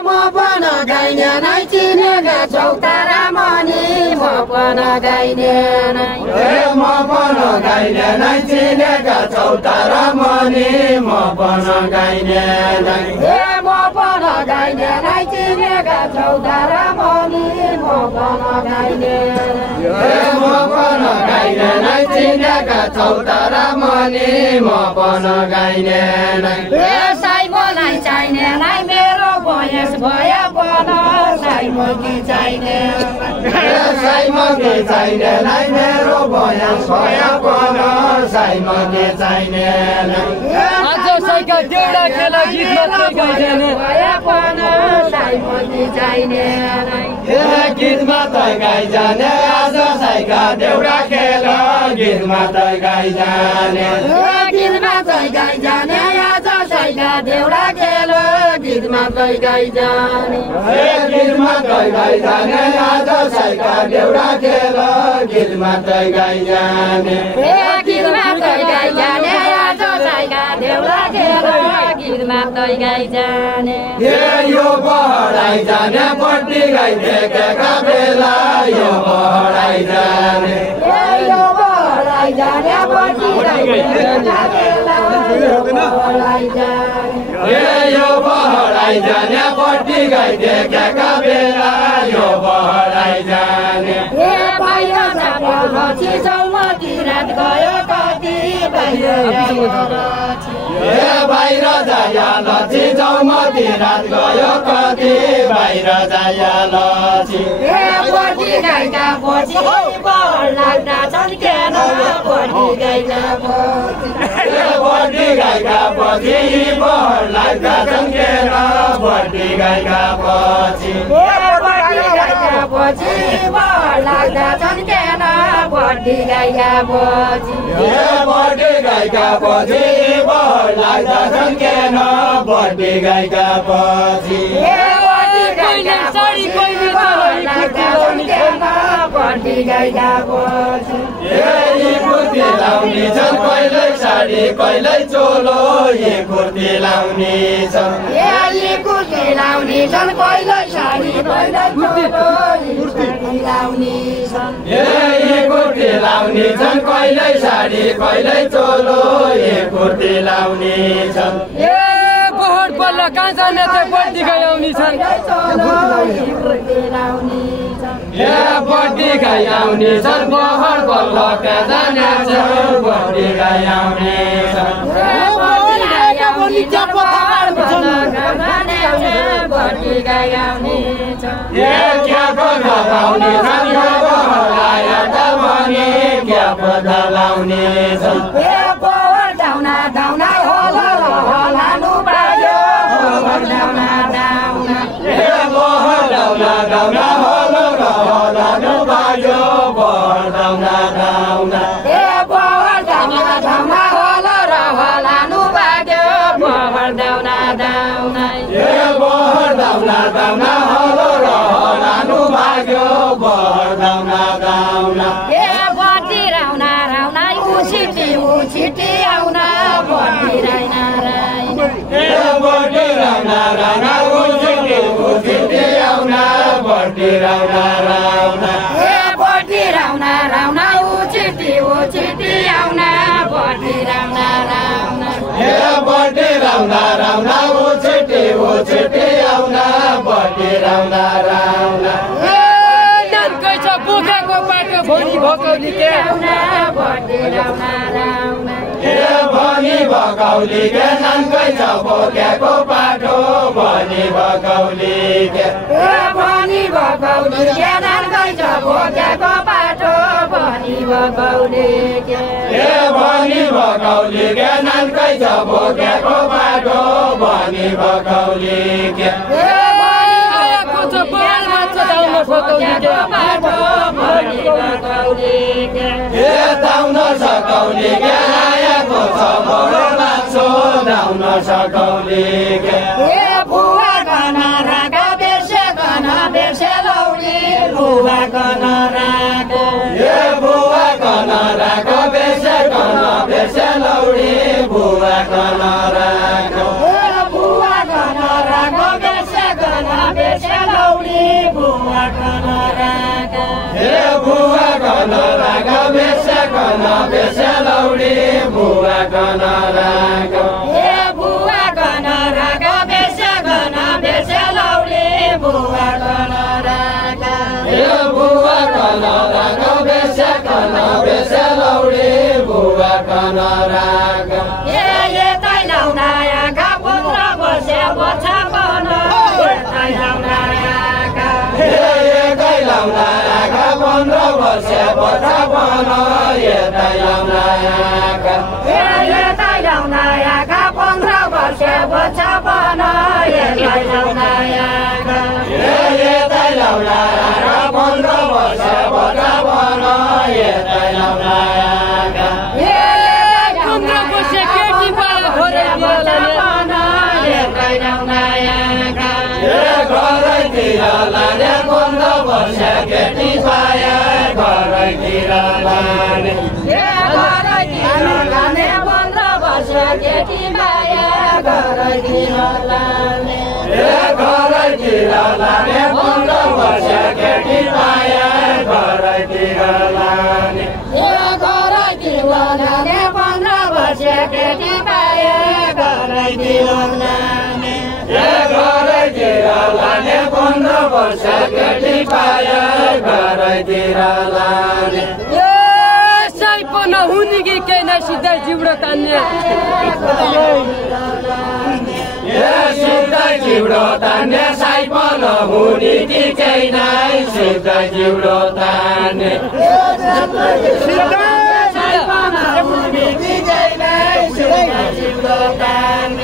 मपन गाइने नै चिनेका छौ तारा मनी मपन गाइने नै मपन गाइने नै चिनेका छौ तारा मनी मपन गाइने नै मपन गाइने नै चिनेका छौ तारा मनी मपन गाइने मपन गाइने नै चिनेका छौ तारा मनी मपन गाइने नै साई मलाई चाहिने नै मेरो बयस भयो पन साई मगी चाहिने साई मगी चाहिने नै मेरो बयस भयो पन साई मगी चाहिने नै आज साईका देउडा खेला गीत मात्रै गाइजाने भयो पन साई मगी चाहिने गीत मात्रै गाइजाने आज साईका देउडा खेला गीत मात्रै गाइजाने गीत मात्रै गाइजाने आज साईका देउडा खेल गीत मात्रै गाइजाने गीत मात्रै गाइजाने आज साईका देउडा खेल गीत मात्रै गाइजाने गीत मात्रै गाइजाने आज साईका देउडा खेल गीत मात्रै गाइजाने यो बहराइ जाने पट्टी गाइदेखेका बेला यो बहराइ जाने यो बहराइ जाने पट्टी गाइदेखेका बेला यो बहराइ जाने यो बहराइ जाने पट्टी गाइदेखेका बेला यो बहराइ जाने बाहिर जापछि चौमती रात गयो कति बाहिर जाया लछि चौमती रात गयो कति बाहिर जाया लछि पट्टी गाइका पछि बहर लाग्दा झन्केन पट्टी गाइका पट्टी गाइका पछि बहर लाग्दा झन्केन पट्टी गाइका पछि पछि बहर लाग्दा झन्केन पट्टी गाइका पछि पट्टी गाइका पछि बहर लाग्दा झन्केन पट्टी गाइका पछि पट्टी गाइका पछि कुर्ती लाउने छन् कहिल्यै साडी कहिल्यै चोलो यी कुर्ती लाउने छन् कुर्ती लाउने छन् कहिल्यै साडी कहिल्यै चोलो कुर्ती लाउने छन् यी कुर्ती लाउने छन् कहिल्यै साडी कहिल्यै चोलो यी कुर्ती लाउने छन् बहर बल्ल कहाँ जाने चाहिँ पट्टी गाइआउने छन् पट्टी गाइआउने छन् बहर बल्ल कहाँ जाने छन् पट्टी गाइआउने छन् पट्टी गाइआउने क्या पता लाउने छन् यो बहर आया त भने क्या पता लाउने छन् दाउना दाउना होला लानु पायो दाउना दाउना बहर दाउना दाउना होला लानु पायो बहर दाउना दाउना बहर दाउना दाउना होला लानु पायो बहर दाउना दाउना बहर दाउना दाउना होला लानु पायो बहर दाउना दाउना पट्टी राउना राउना उछिटी आउना पट्टी राइना राइना पट्टी राउना राउना उछिटी आउना पट्टी राउना राउना पट्टी राउना राउना उछिटी आउना पट्टी राउना राउना पट्टी राउना राउना उछिटी आउना पट्टी राउना राउना बोकाको बाटो भोलि भकौली के पट्टी राउना राउना भनी भकौली के नानकै छ बोकेको पाटो भनी भकौली के भनी भकौली के नानकै छ बोकेको पाटो भनी भकौली के भनी भकौली के नानकै छ बोकेको पाटो भनी भकौली के दाउन सकौली के आएको छ बडो लाग्छो दाउन सकौली के बुवा गन रागा बेर्से लौली बुवा गन रागा बुवा गन रागा बेर्से लौडी बुवा गन रागा बुवा गन रागा बेर्से गन बेसेलौडी बुवा कनराका हे बुवा कनराका बेसेलौडी बुवा कनराका हे बुवा कनराका बेसेलौडी बुवा कनराका हे बुवा कनराका बेसेलौडी बुवा कनराका ये तैलाउनाया का 15 वर्ष बच्चा बन ये तैलाउनाया का हे तैलाउनाया का 15 वर्ष बच्चा बन ये तैलाउनाया का ये तैलाउनाया का 15 वर्ष बच्चा बन ये तैलाउनाया का ये तैलाउनाया का 15 वर्ष बच्चा बन ये तैलाउनाया का ये 15 वर्ष केटी बाल घरै बन ये तैलाउनाया का ये घरैतिर लाने 15 वर्ष केटी पाए घरैतिर लाने ये घरैतिर लाने 15 वर्ष केटी पाए घरैतिर लाने ये घरैतिर लाने 15 वर्ष केटी पाए घरैतिर लाने ये घरैतिर लाने 15 वर्ष केटी पाए घरैतिर लाने ये घरैतिर लाने 15 वर्ष केटी पाए घरैतिर लाने ए साइपन हुने कि केही नै सिधै जिउडो तान्ने ये सिधै जिउडो तान्ने साइपन हुने कि केही नै सिधै जिउडो तान्ने साइपन हुने कि केही नै सिधै जिउडो तान्ने